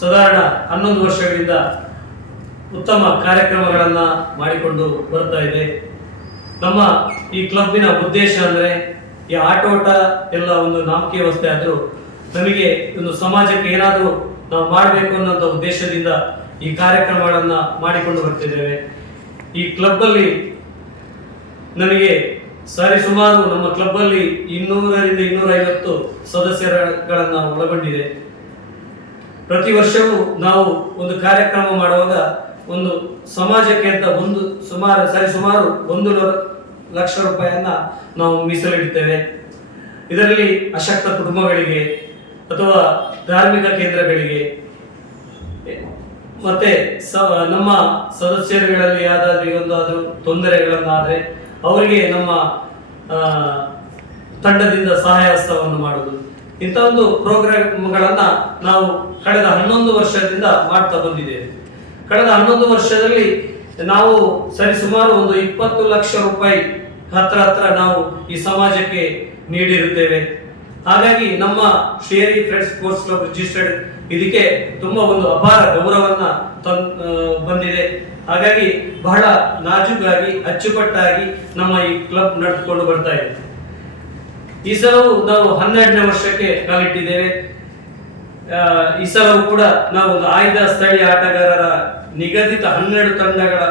ಸಾಧಾರಣ 11 ವರ್ಷಗಳಿಂದ ಉತ್ತಮ ಕಾರ್ಯಕ್ರಮಗಳನ್ನು ಮಾಡಿಕೊಂಡು ಬರ್ತಾ ಇದೆ. ನಮ್ಮ ಈ ಕ್ಲಬ್ಬಿನ ಉದ್ದೇಶ ಅಂದರೆ ಈ ಆಟೋಟ ಎಲ್ಲ ಒಂದು ನಾಮಕೀಯ ವ್ಯವಸ್ಥೆ ಆದರೂ ನಮಗೆ ಒಂದು ಸಮಾಜಕ್ಕೆ ಏನಾದರೂ ನಾವು ಮಾಡಬೇಕು ಅನ್ನೋಂಥ ಉದ್ದೇಶದಿಂದ ಈ ಕಾರ್ಯಕ್ರಮಗಳನ್ನು ಮಾಡಿಕೊಂಡು ಬರ್ತಿದ್ದೇವೆ. ಈ ಕ್ಲಬ್ಬಲ್ಲಿ ನಮಗೆ ಸರಿಸುಮಾರು ನಮ್ಮ ಕ್ಲಬ್ಬಲ್ಲಿ 200ರಿಂದ 250 ಸದಸ್ಯರುಗಳನ್ನು ಒಳಗೊಂಡಿದೆ. ಪ್ರತಿ ವರ್ಷವೂ ನಾವು ಒಂದು ಕಾರ್ಯಕ್ರಮ ಮಾಡುವಾಗ ಒಂದು ಸಮಾಜಕ್ಕೆ ಅಂತ ಸರಿಸುಮಾರು 1 ಲಕ್ಷ ರೂಪಾಯಿಯನ್ನ ನಾವು ಮೀಸಲಿಡುತ್ತೇವೆ. ಇದರಲ್ಲಿ ಅಶಕ್ತ ಕುಟುಂಬಗಳಿಗೆ ಅಥವಾ ಧಾರ್ಮಿಕ ಕೇಂದ್ರಗಳಿಗೆ ಮತ್ತೆ ನಮ್ಮ ಸದಸ್ಯರುಗಳಲ್ಲಿ ಯಾವುದಾದ್ರೂ ಒಂದಾದರೂ ತೊಂದರೆಗಳನ್ನಾದರೆ ಅವರಿಗೆ ನಮ್ಮ ತಂಡದಿಂದ ಸಹಾಯ ಹಸ್ತವನ್ನು ಮಾಡುವುದು, ಇಂಥ ಒಂದು ಪ್ರೋಗ್ರಾಮ್ಗಳನ್ನು ನಾವು ಕಳೆದ 11 ವರ್ಷದಿಂದ ಮಾಡ್ತಾ ಬಂದಿದ್ದೇವೆ. ಕಳೆದ 11 ವರ್ಷದಲ್ಲಿ ನಾವು ಸರಿಸುಮಾರು ಒಂದು 20 ಲಕ್ಷ ರೂಪಾಯಿ ಹತ್ರ ನಾವು ಈ ಸಮಾಜಕ್ಕೆ ನೀಡಿರುತ್ತೇವೆ. ಹಾಗಾಗಿ ನಮ್ಮ Srihari friends sports club registered ಇದಕ್ಕೆ ತುಂಬಾ ಒಂದು ಅಪಾರ ಗೌರವವನ್ನ ಬಂದಿದೆ. ಹಾಗಾಗಿ ಬಹಳ ನಾಜೂಕಾಗಿ ಅಚ್ಚುಕಟ್ಟಾಗಿ ನಮ್ಮ ಈ ಕ್ಲಬ್ ನಡೆದುಕೊಂಡು ಬರ್ತಾ ಇದೆ. ಈ ಸಲವೂ ನಾವು 12ನೇ ವರ್ಷಕ್ಕೆ ಕಾಲಿಟ್ಟಿದ್ದೇವೆ. ಈ ಸಲವೂ ಕೂಡ ನಾವು ಆಯ್ದ ಸ್ಥಳೀಯ ಆಟಗಾರರ ನಿಗದಿತ 12 ತಂಡಗಳ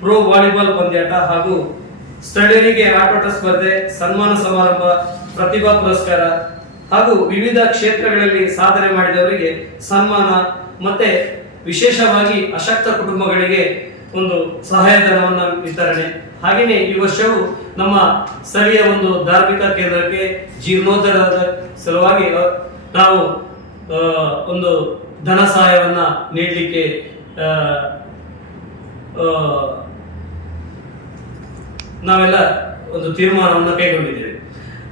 ಪ್ರೋ ವಾಲಿಬಾಲ್ ಪಂದ್ಯಾಟ ಹಾಗೂ ಸ್ಥಳೀಯರಿಗೆ ಆಟೋಟ ಸ್ಪರ್ಧೆ, ಸನ್ಮಾನ ಸಮಾರಂಭ, ಪ್ರತಿಭಾ ಪುರಸ್ಕಾರ ಹಾಗೂ ವಿವಿಧ ಕ್ಷೇತ್ರಗಳಲ್ಲಿ ಸಾಧನೆ ಮಾಡಿದವರಿಗೆ ಸನ್ಮಾನ ಮತ್ತೆ ವಿಶೇಷವಾಗಿ ಅಶಕ್ತ ಕುಟುಂಬಗಳಿಗೆ ಒಂದು ಸಹಾಯಧನವನ್ನು ವಿತರಣೆ. ಹಾಗೆಯೇ ಈ ವರ್ಷವೂ ನಮ್ಮ ಸ್ಥಳೀಯ ಒಂದು ಧಾರ್ಮಿಕ ಕೇಂದ್ರಕ್ಕೆ ಜೀರ್ಣೋದ್ಧಾರದ ಸಲುವಾಗಿ ನಾವು ಒಂದು ಧನ ಸಹಾಯವನ್ನ ನೀಡಲಿಕ್ಕೆ ನಾವೆಲ್ಲ ಒಂದು ತೀರ್ಮಾನವನ್ನು ಕೈಗೊಂಡಿದ್ದೇವೆ.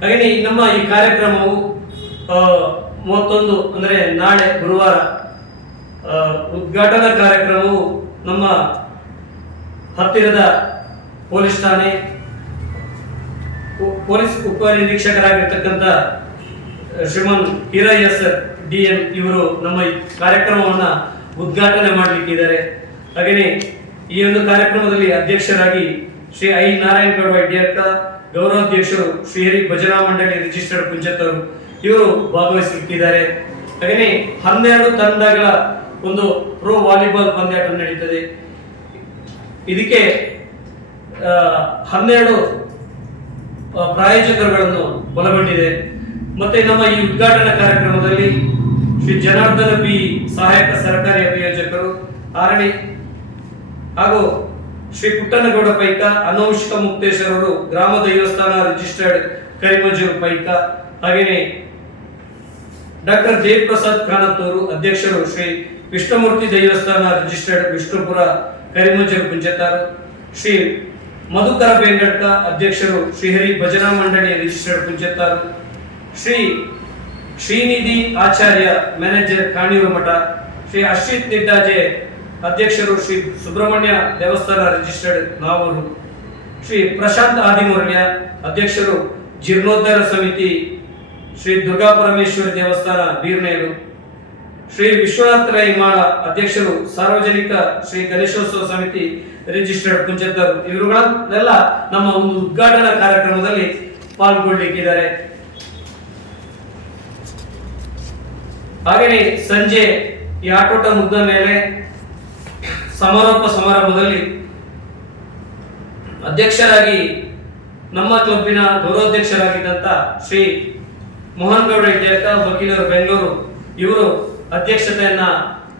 ಹಾಗೆಯೇ ನಮ್ಮ ಈ ಕಾರ್ಯಕ್ರಮವು 31 ಅಂದರೆ ನಾಳೆ ಗುರುವಾರ ಉದ್ಘಾಟನಾ ಕಾರ್ಯಕ್ರಮವು ನಮ್ಮ ಹತ್ತಿರದ ಪೊಲೀಸ್ ಠಾಣೆ ಪೊಲೀಸ್ ಉಪನಿರೀಕ್ಷಕರಾಗಿರ್ತಕ್ಕಂಥ ಶ್ರೀಮನ್ ಹೀರಯ್ಯ ಸರ್ DM ಇವರು ನಮ್ಮ ಈ ಕಾರ್ಯಕ್ರಮವನ್ನ ಉದ್ಘಾಟನೆ ಮಾಡಲಿಕ್ಕಿದ್ದಾರೆ. ಹಾಗೆಯೇ ಈ ಒಂದು ಕಾರ್ಯಕ್ರಮದಲ್ಲಿ ಅಧ್ಯಕ್ಷರಾಗಿ ಶ್ರೀ ಐ ನಾರಾಯಣಗೌಡ ಯಡ್ಯರ್ಕ, ಗೌರವಾಧ್ಯಕ್ಷರು ಶ್ರೀಹರಿ ಭಜನಾ ಮಂಡಳಿ ರಿಜಿಸ್ಟರ್ಡ್ ಕುಂಚತ್ತವರು ಇವರು ಭಾಗವಹಿಸಲಿಕ್ಕಿದ್ದಾರೆ. ಹಾಗೆಯೇ 12 ತಂಡಗಳ ಒಂದು ಪ್ರೋ ವಾಲಿಬಾಲ್ ಪಂದ್ಯಾಟ ನಡೀತದೆ. ಇದಕ್ಕೆ 12 ಪ್ರಾಯೋಜಕರುಗಳನ್ನು ಒಳಗೊಂಡಿದೆ. ಮತ್ತೆ ನಮ್ಮ ಈ ಉದ್ಘಾಟನಾ ಕಾರ್ಯಕ್ರಮದಲ್ಲಿ ಶ್ರೀ ಜನಾರ್ದನ ಬಿ ಸಹಾಯಕ ಸರ್ಕಾರಿ ಅಭಿಯೋಜಕರು ಆರಣಿ ಹಾಗೂ ಶ್ರೀ ಪುಟ್ಟನಗೌಡ ಪೈಕ, ಅನೌಷಿಕ ಮುಕ್ತೇಶ್ವರರು ಗ್ರಾಮ ದೈವಸ್ಥಾನ ರಿಜಿಸ್ಟರ್ಡ್ ಕರಿಮಜೂರು ಪೈಕ, ಹಾಗೆಯೇ ಡಾಕ್ಟರ್ ಜಯಪ್ರಸಾದ್ ಖಾನತ್ತೂರು ಅಧ್ಯಕ್ಷರು ಶ್ರೀ ವಿಷ್ಣುಮೂರ್ತಿ ದೈವಸ್ಥಾನ ರಿಜಿಸ್ಟರ್ಡ್ ವಿಷ್ಣುಪುರ ಕರಿಮಜೂರು ಕುಂಚತಾರು, ಶ್ರೀ ಮಧುಕರ ಬೇಂಗಡ್ಕ ಅಧ್ಯಕ್ಷರು ಶ್ರೀಹರಿ ಭಜನಾ ಮಂಡಳಿ ರಿಜಿಸ್ಟರ್ಡ್ ಕುಂಚತಾರು, ಶ್ರೀ ಶ್ರೀನಿಧಿ ಆಚಾರ್ಯ ಮ್ಯಾನೇಜರ್ ಕಾಣಿಯೂರು ಮಠ, ಶ್ರೀ ಅಶ್ವಿತ್ ನಿಡ್ಡಾಜೆ ಅಧ್ಯಕ್ಷರು ಶ್ರೀ ಸುಬ್ರಹ್ಮಣ್ಯ ದೇವಸ್ಥಾನ ರಿಜಿಸ್ಟರ್ಡ್ ನಾವೂರು, ಶ್ರೀ ಪ್ರಶಾಂತ್ ಆದಿಮೂರ್ಯ ಅಧ್ಯಕ್ಷರು ಜೀರ್ಣೋದ್ಧಾರ ಸಮಿತಿ ಶ್ರೀ ದುರ್ಗಾ ಪರಮೇಶ್ವರಿ ದೇವಸ್ಥಾನ ಬೀರ್ನೇರು, ಶ್ರೀ ವಿಶ್ವನಾಥ ರೈ ಮಾಳ ಅಧ್ಯಕ್ಷರು ಸಾರ್ವಜನಿಕ ಶ್ರೀ ಗಣೇಶೋತ್ಸವ ಸಮಿತಿ ರಿಜಿಸ್ಟರ್ಡ್ ಕುಂಚತ್ತರು ಇವರುಗಳೆಲ್ಲ ನಮ್ಮ ಒಂದು ಉದ್ಘಾಟನಾ ಕಾರ್ಯಕ್ರಮದಲ್ಲಿ ಪಾಲ್ಗೊಳ್ಳಿಕ್ಕಿದ್ದಾರೆ. ಹಾಗೆಯೇ ಸಂಜೆ ಈ ಆಟೋಟ ಮುಗ್ದ ಮೇಲೆ ಸಮಾರೋಪ ಸಮಾರಂಭದಲ್ಲಿ ಅಧ್ಯಕ್ಷರಾಗಿ ನಮ್ಮ ಕ್ಲಬ್ಬಿನ ಗೌರವಾಧ್ಯಕ್ಷರಾಗಿದ್ದಂತ ಶ್ರೀ ಮೋಹನ್ ಗೌಡ ಯಡ್ಯರ್ಕ ವಕೀಲರು ಬೆಂಗಳೂರು ಇವರು ಅಧ್ಯಕ್ಷತೆಯನ್ನ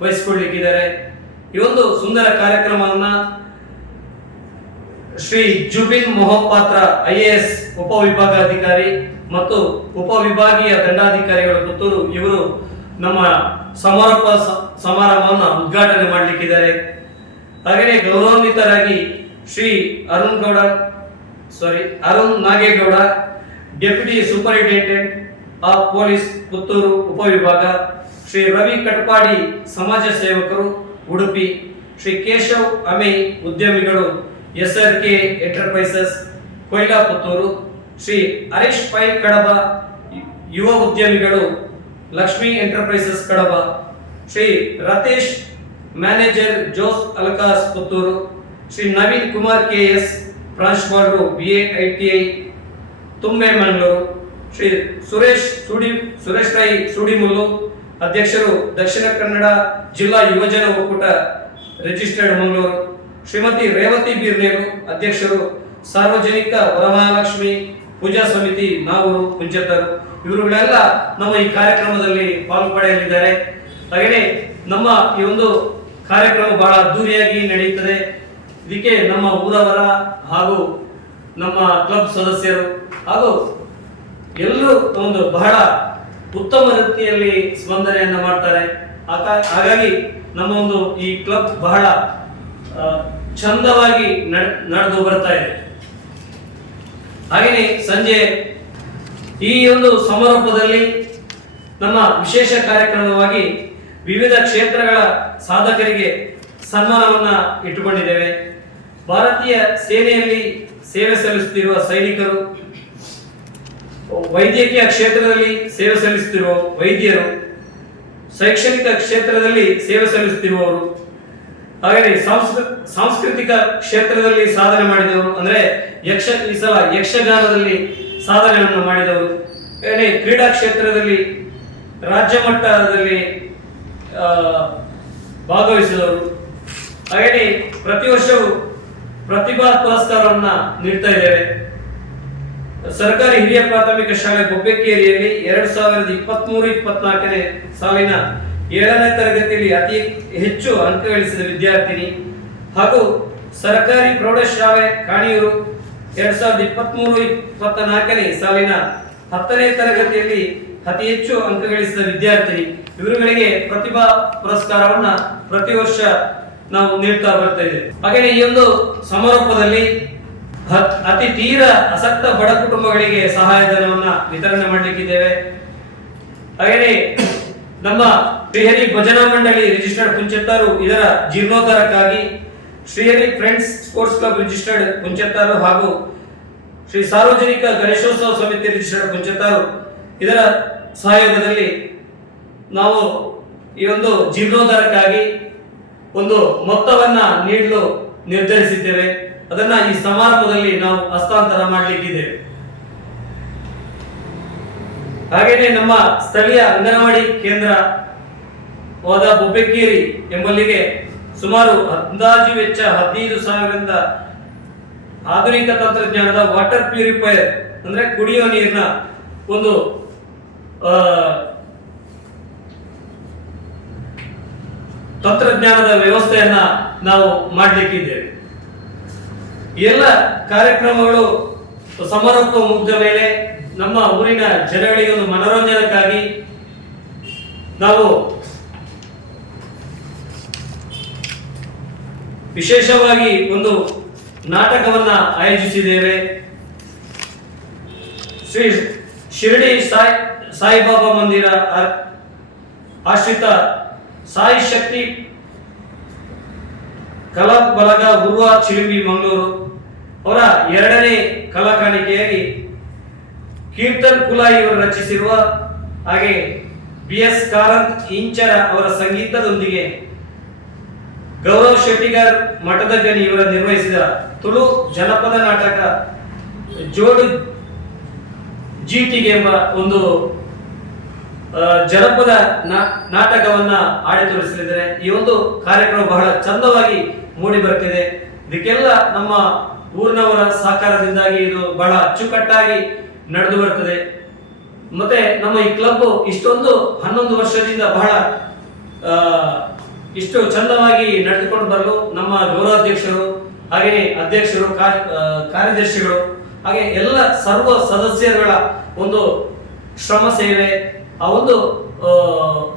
ವಹಿಸಿಕೊಳ್ಳಲಿಕ್ಕಿದ್ದಾರೆ. ಈ ಒಂದು ಸುಂದರ ಕಾರ್ಯಕ್ರಮವನ್ನ ಶ್ರೀ ಜುಬಿನ್ ಮೊಹಪಾತ್ರ IAS ಉಪವಿಭಾಗಾಧಿಕಾರಿ ಮತ್ತು ಉಪವಿಭಾಗೀಯ ದಂಡಾಧಿಕಾರಿಗಳು ಪುತ್ತೂರು ಇವರು ನಮ್ಮ ಸಮಾರೋಪ ಸಮಾರಂಭವನ್ನು ಉದ್ಘಾಟನೆ ಮಾಡಲಿಕ್ಕಿದ್ದಾರೆ. ಹಾಗೆಯೇ ಗೌರವಾನ್ವಿತರಾಗಿ Shri Arun Nagegowda deputy superintendent of police Puttur ಉಪವಿಭಾಗ, ಶ್ರೀ ರವಿ ಕಟ್ಪಾಡಿ ಸಮಾಜ ಸೇವಕರು ಉಡುಪಿ, ಶ್ರೀ ಕೇಶವ್ ಅಮೆ ಉದ್ಯಮಿಗಳು SRK ಎಂಟರ್ಪ್ರೈಸಸ್ ಕೊಯ್ಲಾ ಪುತ್ತೂರು, ಶ್ರೀ ಹರೀಶ್ ಪೈ ಕಡಬ ಯುವ ಉದ್ಯಮಿಗಳು Lakshmi enterprises Kadaba, Shri Ratesh manager Jos Alukkas Puttur, Shri Naveen Kumar KS ಪ್ರಾಂಶುಪಾಲರು BA ITI ತುಂಬೆ ಮಂಗಳೂರು, ಶ್ರೀ ಸುರೇಶ್ ರೈ ಸುಡಿಮುಲ್ಲು ಅಧ್ಯಕ್ಷರು ದಕ್ಷಿಣ ಕನ್ನಡ ಜಿಲ್ಲಾ ಯುವಜನ ಒಕ್ಕೂಟ ರಿಜಿಸ್ಟರ್ಡ್ ಮಂಗಳೂರು, ಶ್ರೀಮತಿ ರೇವತಿ ಬೀರ್ನೇರು ಅಧ್ಯಕ್ಷರು ಸಾರ್ವಜನಿಕ ವರಮಹಾಲಕ್ಷ್ಮಿ ಪೂಜಾ ಸಮಿತಿ ನಾವೂರು ಕುಂಚತರು, ಇವರುಗಳೆಲ್ಲ ನಮ್ಮ ಈ ಕಾರ್ಯಕ್ರಮದಲ್ಲಿ ಪಾಲ್ಪಡೆಯಲಿದ್ದಾರೆ. ಹಾಗೆಯೇ ನಮ್ಮ ಈ ಒಂದು ಕಾರ್ಯಕ್ರಮ ಬಹಳ ಅದ್ದೂರಿಯಾಗಿ ನಡೆಯುತ್ತದೆ. ಇದಕ್ಕೆ ನಮ್ಮ ಊರವರ ಹಾಗೂ ನಮ್ಮ ಕ್ಲಬ್ ಸದಸ್ಯರು ಹಾಗೂ ಎಲ್ಲರೂ ಒಂದು ಬಹಳ ಉತ್ತಮ ರೀತಿಯಲ್ಲಿ ಸ್ಪಂದನೆಯನ್ನು ಮಾಡ್ತಾರೆ. ಹಾಗಾಗಿ ನಮ್ಮ ಒಂದು ಈ ಕ್ಲಬ್ ಬಹಳ ಚಂದವಾಗಿ ನಡೆದು ಬರ್ತಾ ಇದೆ. ಹಾಗೆಯೇ ಸಂಜೆ ಈ ಒಂದು ಸಮಾರೋಪದಲ್ಲಿ ನಮ್ಮ ವಿಶೇಷ ಕಾರ್ಯಕ್ರಮವಾಗಿ ವಿವಿಧ ಕ್ಷೇತ್ರಗಳ ಸಾಧಕರಿಗೆ ಸನ್ಮಾನವನ್ನ ಇಟ್ಟುಕೊಂಡಿದ್ದೇವೆ. ಭಾರತೀಯ ಸೇನೆಯಲ್ಲಿ ಸೇವೆ ಸಲ್ಲಿಸುತ್ತಿರುವ ಸೈನಿಕರು, ವೈದ್ಯಕೀಯ ಕ್ಷೇತ್ರದಲ್ಲಿ ಸೇವೆ ಸಲ್ಲಿಸುತ್ತಿರುವ ವೈದ್ಯರು, ಶೈಕ್ಷಣಿಕ ಕ್ಷೇತ್ರದಲ್ಲಿ ಸೇವೆ ಸಲ್ಲಿಸುತ್ತಿರುವವರು, ಹಾಗೆ ಸಾಂಸ್ಕೃತಿಕ ಕ್ಷೇತ್ರದಲ್ಲಿ ಸಾಧನೆ ಮಾಡಿದವರು, ಅಂದ್ರೆ ಈ ಸಲ ಯಕ್ಷಗಾನದಲ್ಲಿ ಸಾಧನೆಯನ್ನು ಮಾಡಿದವರು, ಹಾಗೆ ಕ್ರೀಡಾ ಕ್ಷೇತ್ರದಲ್ಲಿ ರಾಜ್ಯ ಮಟ್ಟದಲ್ಲಿ ಭಾಗವಹಿಸಿದವರು, ಹಾಗೆ ಪ್ರತಿ ವರ್ಷವೂ ಪ್ರತಿಭಾ ಪುರಸ್ಕಾರವನ್ನ ನೀಡ್ತಾ ಇದ್ದೇವೆ. ಸರ್ಕಾರಿ ಹಿರಿಯ ಪ್ರಾಥಮಿಕ ಶಾಲೆ ಬೊಬ್ಬೆಕೇರಿಯಲ್ಲಿ 2023-24 ಸಾಲಿನ 7ನೇ ತರಗತಿಯಲ್ಲಿ ಅತಿ ಹೆಚ್ಚು ಅಂಕ ಗಳಿಸಿದ ವಿದ್ಯಾರ್ಥಿನಿ ಹಾಗೂ ಸರ್ಕಾರಿ ಪ್ರೌಢಶಾಲೆ ಕಾಣಿಯೂರು 2023-24 ಸಾಲಿನ 10ನೇ ತರಗತಿಯಲ್ಲಿ ಅತಿ ಹೆಚ್ಚು ಅಂಕ ಗಳಿಸಿದ ವಿದ್ಯಾರ್ಥಿನಿ, ಇವರುಗಳಿಗೆ ಪ್ರತಿಭಾ ಪುರಸ್ಕಾರವನ್ನ ಪ್ರತಿ ವರ್ಷ ನಾವು ನೀಡ್ತಾ ಬರ್ತಾ ಇದ್ದೇವೆ. ಹಾಗೆಯೇ ಈ ಒಂದು ಸಮಾರೋಪದಲ್ಲಿ ಅತಿ ತೀರ ಆಸಕ್ತ ಬಡ ಕುಟುಂಬಗಳಿಗೆ ಸಹಾಯಧನವನ್ನ ವಿತರಣೆ ಮಾಡಲಿಕ್ಕಿದ್ದೇವೆ. ಹಾಗೆಯೇ ನಮ್ಮ ಶ್ರೀಹರಿ ಭಜನಾ ಮಂಡಳಿ ರಿಜಿಸ್ಟರ್ಡ್ ಕುಂಚತ್ತಾರು ಇದರ ಜೀರ್ಣೋದ್ಧಾರಕ್ಕಾಗಿ Shrihari friends sports club registered Kunchattaru ಹಾಗೂ ಶ್ರೀ ಸಾರ್ವಜನಿಕ ಗಣೇಶೋತ್ಸವ ಸಮಿತಿ ರಿಜಿಸ್ಟರ್ಡ್ ಕುಂಚತ್ತಾರು ಇದರ ಸಹಯೋಗದಲ್ಲಿ ನಾವು ಈ ಒಂದು ಜೀರ್ಣೋದ್ಧಾರಕ್ಕಾಗಿ ಒಂದು ಮೊತ್ತವನ್ನ ನೀಡಲು ನಿರ್ಧರಿಸಿದ್ದೇವೆ. ಅದನ್ನ ಈ ಸಮಾರಂಭದಲ್ಲಿ ನಾವು ಹಸ್ತಾಂತರ ಮಾಡಲಿಕ್ಕಿದ್ದೇವೆ. ಹಾಗೆಯೇ ನಮ್ಮ ಸ್ಥಳೀಯ ಅಂಗನವಾಡಿ ಕೇಂದ್ರವಾದ ಬೊಬ್ಬೆಕೇರಿ ಎಂಬಲ್ಲಿಗೆ ಸುಮಾರು ಅಂದಾಜು ವೆಚ್ಚ 15,000ರಿಂದ ಆಧುನಿಕ ತಂತ್ರಜ್ಞಾನದ ವಾಟರ್ ಪ್ಯೂರಿಫೈಯರ್ ಅಂದ್ರೆ ಕುಡಿಯುವ ನೀರಿನ ಒಂದು ತಂತ್ರಜ್ಞಾನದ ವ್ಯವಸ್ಥೆಯನ್ನ ನಾವು ಮಾಡಲಿಕ್ಕಿದ್ದೇವೆ. ಎಲ್ಲ ಕಾರ್ಯಕ್ರಮಗಳು ಸಮಾರೋಪ ಮುಗಿದ ಮೇಲೆ ನಮ್ಮ ಊರಿನ ಜನಗಳಿಗೆ ಒಂದು ಮನೋರಂಜನಕ್ಕಾಗಿ ನಾವು ವಿಶೇಷವಾಗಿ ಒಂದು ನಾಟಕವನ್ನ ಆಯೋಜಿಸಿದ್ದೇವೆ. ಶ್ರೀ ಶಿರಡಿ ಸಾಯಿಬಾಬಾ ಮಂದಿರ ಆಶ್ರಿತ ಸಾಯಿ ಶಕ್ತಿ ಕಲಾ ಬಳಗ ಉರ್ವ ಚಿಳಿಂಬಿ ಮಂಗಳೂರು ಅವರ 2ನೇ ಕಲಾಕಾಣಿಕೆಯಾಗಿ ಕೀರ್ತನ್ ಕುಲಾಯಿ ಅವರು ರಚಿಸಿರುವ ಹಾಗೆ BS ಕಾರಂತ್ ಇಂಚರ ಅವರ ಸಂಗೀತದೊಂದಿಗೆ ಗೌರವ್ ಶೆಟ್ಟಿಗರ್ ಮಠದ ಗಣಿ ಇವರ ನಿರ್ವಹಿಸಿದ ತುಳು ಜನಪದ ನಾಟಕ ಜೋಡು ಜೀಟಿಗೆ ಎಂಬ ಒಂದು ಜನಪದ ನಾಟಕವನ್ನ ಆಡಿ ತೋರಿಸಲಿದ್ದಾರೆ. ಈ ಒಂದು ಕಾರ್ಯಕ್ರಮ ಬಹಳ ಚಂದವಾಗಿ ಮೂಡಿ ಬರ್ತಿದೆ. ಇದಕ್ಕೆಲ್ಲ ನಮ್ಮ ಊರಿನವರ ಸಹಕಾರದಿಂದಾಗಿ ಇದು ಬಹಳ ಅಚ್ಚುಕಟ್ಟಾಗಿ ನಡೆದು ಬರ್ತದೆ. ಮತ್ತೆ ನಮ್ಮ ಈ ಕ್ಲಬ್ ಇಷ್ಟೊಂದು 11 ವರ್ಷದಿಂದ ಬಹಳ ಇಷ್ಟು ಚಂದವಾಗಿ ನಡೆದುಕೊಂಡು ಬರಲು ನಮ್ಮ ಗೌರವಾಧ್ಯಕ್ಷರು ಹಾಗೆಯೇ ಅಧ್ಯಕ್ಷರು ಕಾರ್ಯದರ್ಶಿಗಳು ಹಾಗೆ ಎಲ್ಲ ಸರ್ವ ಸದಸ್ಯರುಗಳ ಒಂದು ಶ್ರಮ ಸೇವೆ, ಆ ಒಂದು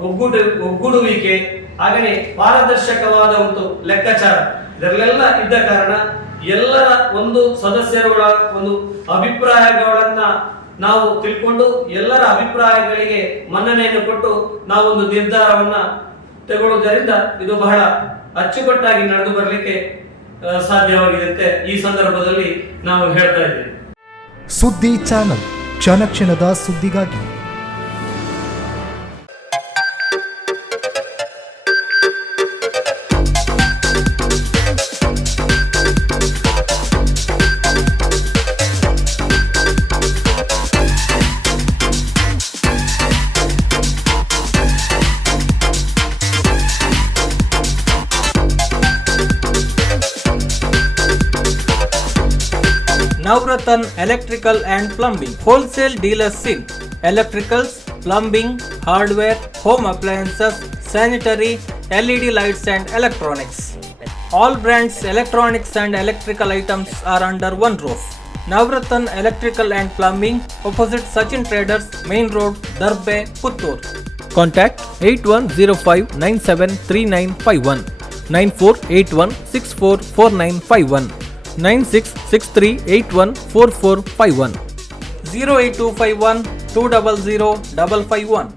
ಒಗ್ಗೂಡುವಿಕೆ ಹಾಗೆಯೇ ಪಾರದರ್ಶಕವಾದ ಒಂದು ಲೆಕ್ಕಾಚಾರ ಇದರಲ್ಲೆಲ್ಲ ಇದ್ದ ಕಾರಣ ಎಲ್ಲರ ಒಂದು ಸದಸ್ಯರುಗಳ ಒಂದು ಅಭಿಪ್ರಾಯಗಳನ್ನ ನಾವು ತಿಳ್ಕೊಂಡು ಎಲ್ಲರ ಅಭಿಪ್ರಾಯಗಳಿಗೆ ಮನ್ನಣೆಯನ್ನು ಕೊಟ್ಟು ನಾವು ಒಂದು ನಿರ್ಧಾರವನ್ನ ತಗೊಳ್ಳುವುದರಿಂದ ಇದು ಬಹಳ ಅಚ್ಚುಕಟ್ಟಾಗಿ ನಡೆದು ಬರಲಿಕ್ಕೆ ಸಾಧ್ಯವಾಗಿದೆ ಅಂತ ಈ ಸಂದರ್ಭದಲ್ಲಿ ನಾವು ಹೇಳ್ತಾ ಇದ್ದೇವೆ. ಸುದ್ದಿ ಚಾನಲ್, ಕ್ಷಣ ಕ್ಷಣದ ಸುದ್ದಿಗಾಗಿ. Navratan Electrical and Plumbing, wholesale dealers in electricals, plumbing, hardware, home appliances, sanitary, LED lights and electronics. All brands electronics and electrical items are under one roof. Navratan Electrical and Plumbing, opposite Sachin Traders, Main Road, Darbe, Puttur. Contact 8105973951, 9481644951, 9663814451, 08251 200 551.